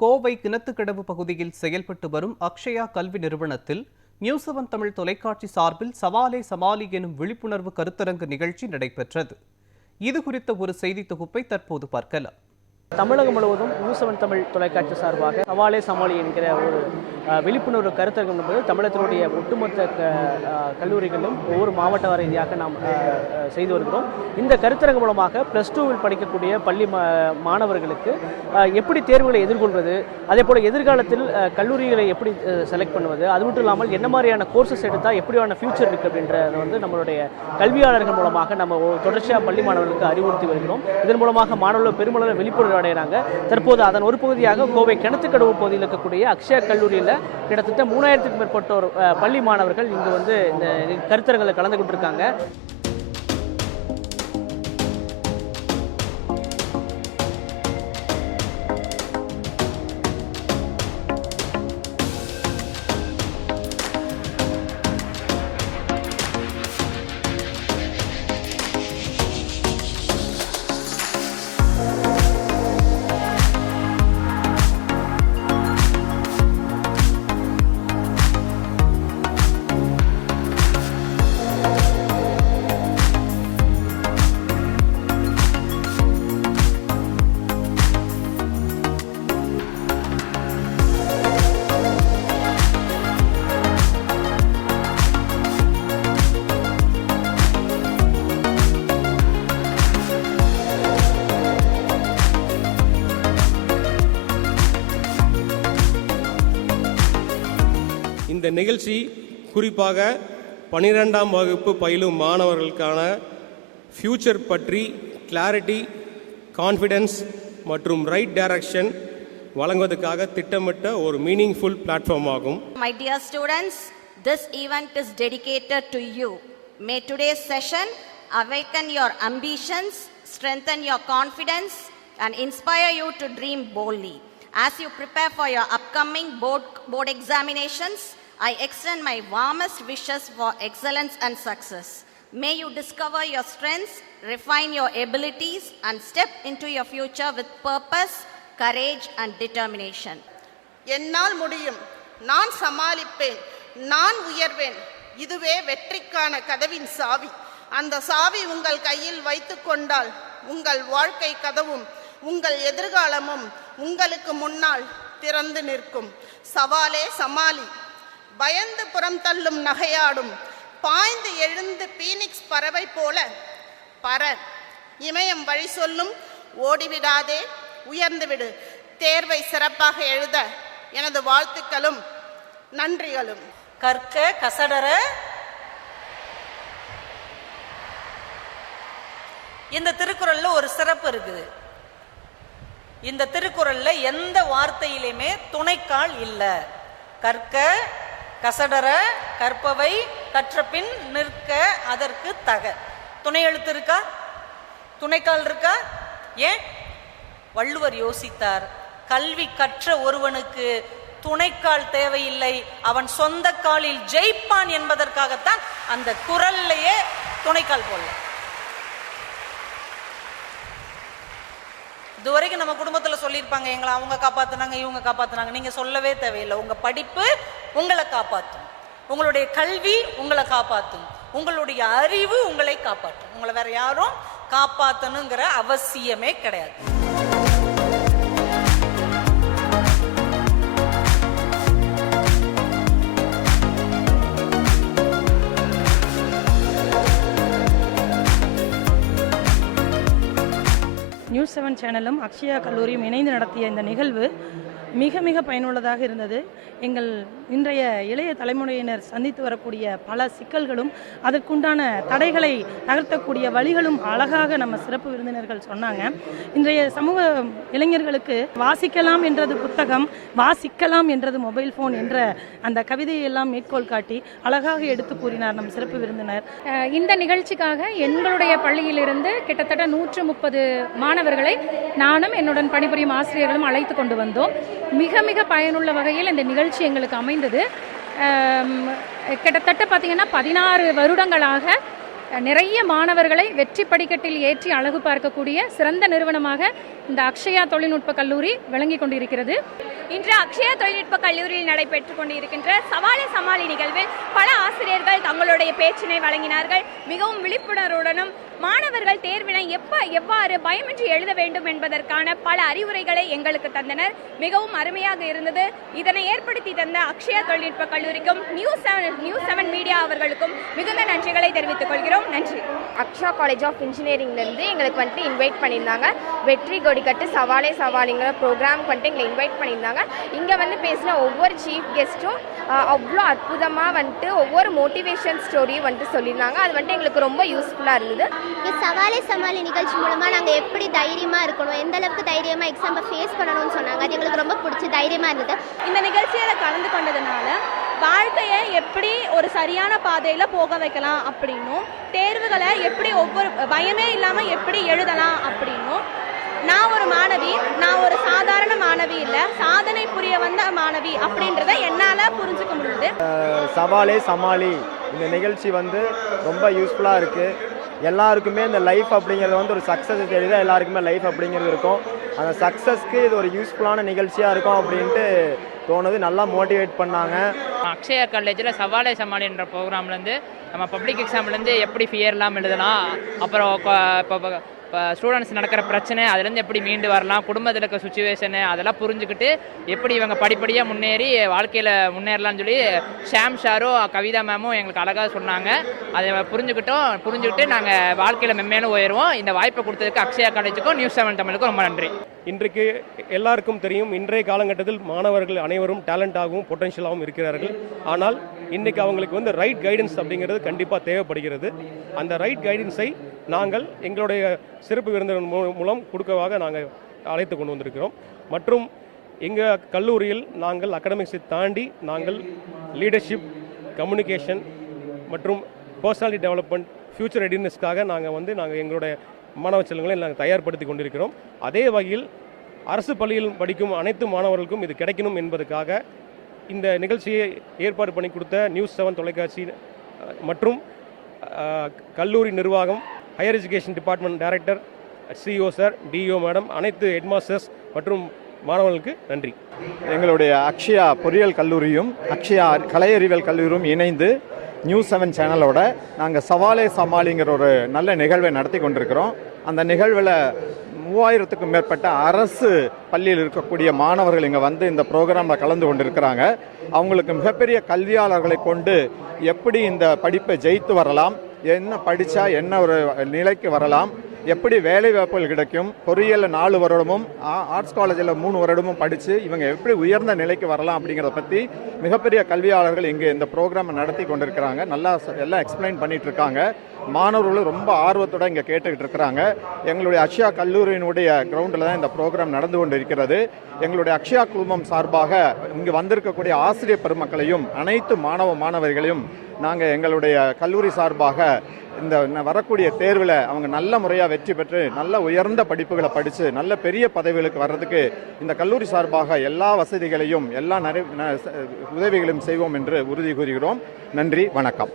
கோவை கிணத்துக்கடவு பகுதியில் செயல்பட்டு வரும் அக்ஷயா கல்வி நிறுவனத்தில் நியூஸ் 7 தமிழ் தொலைக்காட்சி சார்பில் சவாலே சமாளி எனும் விழிப்புணர்வு கருத்தரங்கு நிகழ்ச்சி நடைபெற்றது. இது குறித்த ஒரு செய்தி தொகுப்பை தற்போது பார்க்கலாம். தமிழகம் முழுவதும் நியூஸ் 7 தமிழ் தொலைக்காட்சி சார்பாக சவாலே சமாளி என்கிற ஒரு விழிப்புணர்வு கருத்தரங்கம் என்பது தமிழகத்தினுடைய ஒட்டுமொத்த கல்லூரிகளிலும் ஒவ்வொரு மாவட்ட ரீதியாக நாம் செய்து வருகிறோம். இந்த கருத்தரங்கம் மூலமாக +2ல் படிக்கக்கூடிய பள்ளி மாணவர்களுக்கு எப்படி தேர்வுகளை எதிர்கொள்வது, அதே போல் எதிர்காலத்தில் கல்லூரிகளை எப்படி செலக்ட் பண்ணுவது, அது மட்டும் இல்லாமல் என்ன மாதிரியான கோர்சஸ் எடுத்தால் எப்படியான ஃபியூச்சர் இருக்குது அப்படின்றத நம்மளுடைய கல்வியாளர்கள் மூலமாக நம்ம தொடர்ச்சியாக பள்ளி மாணவர்களுக்கு அறிவுறுத்தி வருகிறோம். இதன் மூலமாக மாணவர்கள் பெருமளவில் விழிப்புணர்வு அடைகிறாங்க. தற்போது அதன் ஒரு பகுதியாக கோவை கிணத்துக்கடவு பகுதியில் இருக்கக்கூடிய அக்ஷயா கல்லூரியில் கிட்டத்தட்ட 3000க்கும் மேற்பட்டோர் பள்ளி மாணவர்கள் இங்கு வந்து இந்த கருத்தரங்கில் கலந்து கொண்டிருக்காங்க. இந்த நிகழ்ச்சி குறிப்பாக 12ஆம் வகுப்பு பயிலும் மாணவர்களுக்கான ஃபியூச்சர் பற்றி கிளாரிட்டி, கான்ஃபிடன்ஸ் மற்றும் ரைட் டைரக்ஷன் வழங்குவதற்காக திட்டமிட்ட ஒரு மீனிங்ஃபுல் பிளாட்ஃபார்ம் ஆகும். My dear students, this event is dedicated to you. May today's session awaken your ambitions, strengthen your confidence and inspire you to dream boldly. As you prepare for your upcoming board examinations, I extend my warmest wishes for excellence and success. May you discover your strengths, refine your abilities, and step into your future with purpose, courage, and determination. என்னால் முடியும், நான் சமாளிப்பேன், நான் உயர்வேன். இதுவே வெற்றிக்கான கதவின் சாவி. அந்த சாவி உங்கள் கையில் வைத்துக் கொண்டால் உங்கள் வாழ்க்கை கதவும் உங்கள் எதிர்காலமும் உங்களுக்கு முன்னால் திறந்து நிற்கும். சவாலே சமாளி. பயந்து புறம் தள்ளும் நகையாடும், பாய்ந்து எழுந்து பீனிக்ஸ் பறவை போல பற. இமயம் வழி சொல்லும், ஓடிவிடாதே, உயர்ந்துவிடு. தேர்வை சிறப்பாக எழுத எனது வாழ்த்துக்களும் நன்றிகளும். கற்க கசடர. இந்த திருக்குறள்ல ஒரு சிறப்பு இருக்குது. இந்த திருக்குறள்ல எந்த வார்த்தையிலுமே துணைக்கால் இல்லை. கற்க கசடர, கற்பவை கற்றபின் நிற்க அதற்கு தக. துணை எழுத்து இருக்கா? துணைக்கால் இருக்கா? ஏன்? வள்ளுவர் யோசித்தார், கல்வி கற்ற ஒருவனுக்கு துணைக்கால் தேவையில்லை, அவன் சொந்த காலில் ஜெயிப்பான் என்பதற்காகத்தான் அந்த குறள்லையே துணைக்கால் போடல. இதுவரைக்கும் நம்ம குடும்பத்தில் சொல்லியிருப்பாங்க, எங்களை அவங்க காப்பாற்றினாங்க, இவங்க காப்பாற்றினாங்க. நீங்கள் சொல்லவே தேவையில்லை. உங்கள் படிப்பு உங்களை காப்பாற்றும், உங்களுடைய கல்வி உங்களை காப்பாற்றும், உங்களுடைய அறிவு உங்களை காப்பாற்றும். உங்களை வேற யாரும் காப்பாற்றணுங்கிற அவசியமே கிடையாது. நியூஸ் 7 சேனலும் அக்ஷயா கல்லூரியும் இணைந்து நடத்திய இந்த நிகழ்வு மிக மிக பயனுள்ளதாக இருந்தது. எங்கள் இன்றைய இளைய தலைமுறையினர் சந்தித்து வரக்கூடிய பல சிக்கல்களும் அதற்குண்டான தடைகளை நகர்த்தக்கூடிய வழிகளும் அழகாக நம்ம சிறப்பு விருந்தினர்கள் சொன்னாங்க. இன்றைய சமூக இளைஞர்களுக்கு வாசிக்கலாம் என்றது புத்தகம், வாசிக்கலாம் என்றது மொபைல் ஃபோன் என்ற அந்த கவிதையை எல்லாம் மேற்கோள் காட்டி அழகாக எடுத்து கூறினார் நம் சிறப்பு விருந்தினர். இந்த நிகழ்ச்சிக்காக எங்களுடைய பள்ளியிலிருந்து கிட்டத்தட்ட 130 மாணவர்களை நானும் என்னுடன் பணிபுரியும் ஆசிரியர்களும் அழைத்து கொண்டு வந்தோம். மிக மிக பயனுள்ள வகையில் இந்த நிகழ்ச்சி எங்களுக்கு அமைந்தது. கிட்டத்தட்ட பார்த்தீங்கன்னா 16 வருடங்களாக நிறைய மாணவர்களை வெற்றி படிக்கட்டில் ஏற்றி அழகு பார்க்கக்கூடிய சிறந்த நிறுவனமாக இந்த அக்ஷயா தொழில்நுட்ப கல்லூரி விளங்கி கொண்டிருக்கிறது. இன்று அக்ஷயா தொழில்நுட்ப கல்லூரியில் நடைபெற்றுக் கொண்டிருக்கின்ற சவாலே சமாளி நிகழ்வில் பல ஆசிரியர்கள் தங்களுடைய பேச்சினை வழங்கினார்கள். மிகவும் விழிப்புணர்வுடனும் மாணவர்கள் தேர்வினை எவ்வாறு பயமின்றி எழுத வேண்டும் என்பதற்கான பல அறிவுரைகளை எங்களுக்கு தந்தனர். மிகவும் அருமையாக இருந்தது. இதனை ஏற்படுத்தி தந்த அக்ஷயா தொழில்நுட்ப கல்லூரிக்கும் நியூஸ் 7 மீடியா அவர்களுக்கும் மிகுந்த நன்றிகளை தெரிவித்துக் கொள்கிறோம். நன்றி. அக்ஷயா காலேஜ் ஆஃப் இன்ஜினியரிங்லேருந்து எங்களுக்கு வந்துட்டு இன்வைட் பண்ணியிருந்தாங்க. வெற்றி கொடிக்கட்டு சவாலே சவாலிங்கிற ப்ரோக்ராமுக்கு வந்துட்டு எங்களை இன்வைட் பண்ணியிருந்தாங்க. இங்கே வந்து பேசின ஒவ்வொரு சீஃப் கெஸ்ட்டும் அவ்வளோ அற்புதமாக வந்துட்டு ஒவ்வொரு மோட்டிவேஷன் ஸ்டோரியும் வந்துட்டு சொல்லியிருந்தாங்க. அது வந்துட்டு எங்களுக்கு ரொம்ப யூஸ்ஃபுல்லாக இருந்தது. சவாலே சமாளி நிகழ்ச்சி மூலமாக நாங்கள் எப்படி தைரியமாக இருக்கணும், எந்த அளவுக்கு தைரியமாக எக்ஸாம்பை ஃபேஸ் பண்ணணும்னு சொன்னாங்க. அது எங்களுக்கு ரொம்ப பிடிச்சி தைரியமாக இருந்தது. இந்த நிகழ்ச்சியில் கலந்து கொண்டதுனால வாழ்க்கையை எப்படி ஒரு சரியான பாதையில் போக வைக்கலாம் அப்படின்னும், தேர்வுகளை எப்படி ஒவ்வொரு பயமே இல்லாமல் எப்படி எழுதலாம் அப்படின்னும், நான் ஒரு மாணவி, நான் ஒரு சாதாரண மாணவி இல்லை, சாதனை புரிய வந்த மாணவி அப்படின்றத என்னால் புரிஞ்சுக்க முடியுது. சவாலே சமாளி இந்த நிகழ்ச்சி வந்து ரொம்ப யூஸ்ஃபுல்லாக இருக்குது. எல்லாருக்குமே இந்த லைஃப் அப்படிங்கிறது வந்து ஒரு சக்ஸஸ் தெரியுது. எல்லாருக்குமே லைஃப் அப்படிங்கிறது இருக்கும். அந்த சக்ஸஸ்க்கு இது ஒரு யூஸ்ஃபுல்லான நிகழ்ச்சியாக இருக்கும் அப்படின்ட்டு தோணுது. நல்லா மோட்டிவேட் பண்ணாங்க. அக்ஷயா காலேஜில் சவாலே சமாளின்ற ப்ரோக்ராம்லேருந்து நம்ம பப்ளிக் எக்ஸாம்லேருந்து எப்படி ஃபியர் இல்லாமல் எழுதலாம், அப்புறம் இப்போ ஸ்டூடெண்ட்ஸ் நடக்கிற பிரச்சனை அதுலேருந்து எப்படி மீண்டு வரலாம், குடும்பத்தில் இருக்க சுச்சுவேஷனு அதெல்லாம் புரிஞ்சுக்கிட்டு எப்படி இவங்க படிப்படியாக முன்னேறி வாழ்க்கையில் முன்னேறலாம்னு சொல்லி ஷாம் ஷாரும் கவிதா மேமும் எங்களுக்கு அழகாக சொன்னாங்க. அதை புரிஞ்சுக்கிட்டு நாங்கள் வாழ்க்கையில் மென்மேலும் உயருவோம். இந்த வாய்ப்பை கொடுத்ததுக்கு அக்ஷயா காலேஜுக்கும் நியூஸ் 7 தமிழுக்கும் ரொம்ப நன்றி. இன்றைக்கு எல்லாருக்கும் தெரியும், இன்றைய காலகட்டத்தில் மாணவர்கள் அனைவரும் டேலண்டாகவும் பொட்டன்ஷியலாகவும் இருக்கிறார்கள். ஆனால் இன்றைக்கு அவங்களுக்கு வந்து ரைட் கைடன்ஸ் அப்படிங்கிறது கண்டிப்பாக தேவைப்படுகிறது. அந்த ரைட் கைடன்ஸை நாங்கள் எங்களுடைய சிறப்பு விருந்தினர் மூலம் கொடுக்கவாக நாங்கள் அழைத்து கொண்டு வந்திருக்கிறோம். மற்றும் எங்கள் கல்லூரியில் நாங்கள் அகாடமிக்ஸை தாண்டி நாங்கள் லீடர்ஷிப், கம்யூனிகேஷன் மற்றும் பர்சனாலிட்டி டெவலப்மெண்ட், ஃபியூச்சர் ரெடினஸ்க்காக நாங்கள் எங்களுடைய மாணவ செல்வங்களை நாங்கள் தயார்படுத்தி கொண்டிருக்கிறோம். அதே வகையில் அரசு பள்ளியில் படிக்கும் அனைத்து மாணவர்களுக்கும் இது கிடைக்கணும் என்பதற்காக இந்த நிகழ்ச்சியை ஏற்பாடு பண்ணி கொடுத்த நியூஸ் 7 தொலைக்காட்சி மற்றும் கல்லூரி நிர்வாகம், higher education department director, CEO sir, DEO madam, அனைத்து ஹெட்மாஸ்டர்ஸ் மற்றும் மாணவர்களுக்கு நன்றி. எங்களுடைய அக்ஷயா பொறியியல் கல்லூரியும் அக்ஷயா கலை அறிவியல் கல்லூரியும் இணைந்து நியூஸ் 7 சேனலோட நாங்கள் சவாலே சமாளிங்கிற ஒரு நல்ல நிகழ்வை நடத்தி கொண்டிருக்கிறோம். அந்த நிகழ்வில் 3000க்கும் மேற்பட்ட அரசு பள்ளியில் இருக்கக்கூடிய மாணவர்கள் இங்கே வந்து இந்த ப்ரோக்ராமில் கலந்து கொண்டிருக்கிறாங்க. அவங்களுக்கு மிகப்பெரிய கல்வியாளர்களை கொண்டு எப்படி இந்த படிப்பை ஜெயித்து வரலாம், என்ன படித்தா என்ன ஒரு நிலைக்கு வரலாம், எப்படி வேலை வாய்ப்புகள் கிடைக்கும், பொறியியலில் 4 வருடமும் ஆர்ட்ஸ் காலேஜில் 3 வருடமும் படித்து இவங்க எப்படி உயர்ந்த நிலைக்கு வரலாம் அப்படிங்கிறத பற்றி மிகப்பெரிய கல்வியாளர்கள் இங்கே இந்த ப்ரோக்ராமை நடத்தி கொண்டிருக்கிறாங்க. நல்லா எல்லாம் எக்ஸ்பிளைன் பண்ணிட்டு இருக்காங்க. மாணவர்களும் ரொம்ப ஆர்வத்தோடு இங்கே கேட்டுக்கிட்டு இருக்கிறாங்க. எங்களுடைய அக்ஷயா கல்லூரியினுடைய கிரவுண்டில் தான் இந்த ப்ரோக்ராம் நடந்து கொண்டு இருக்கிறது. எங்களுடைய அக்ஷயா குழுமம் சார்பாக இங்கே வந்திருக்கக்கூடிய ஆசிரியர் பெருமக்களையும் அனைத்து மாணவர்களையும் நாங்கள் எங்களுடைய கல்லூரி சார்பாக இந்த வரக்கூடிய தேர்வில் அவங்க நல்ல முறையாக வெற்றி பெற்று நல்ல உயர்ந்த படிப்புகளை படித்து நல்ல பெரிய பதவிகளுக்கு வர்றதுக்கு இந்த கல்லூரி சார்பாக எல்லா வசதிகளையும் எல்லா உதவிகளையும் செய்வோம் என்று உறுதி கூறுகிறோம். நன்றி, வணக்கம்.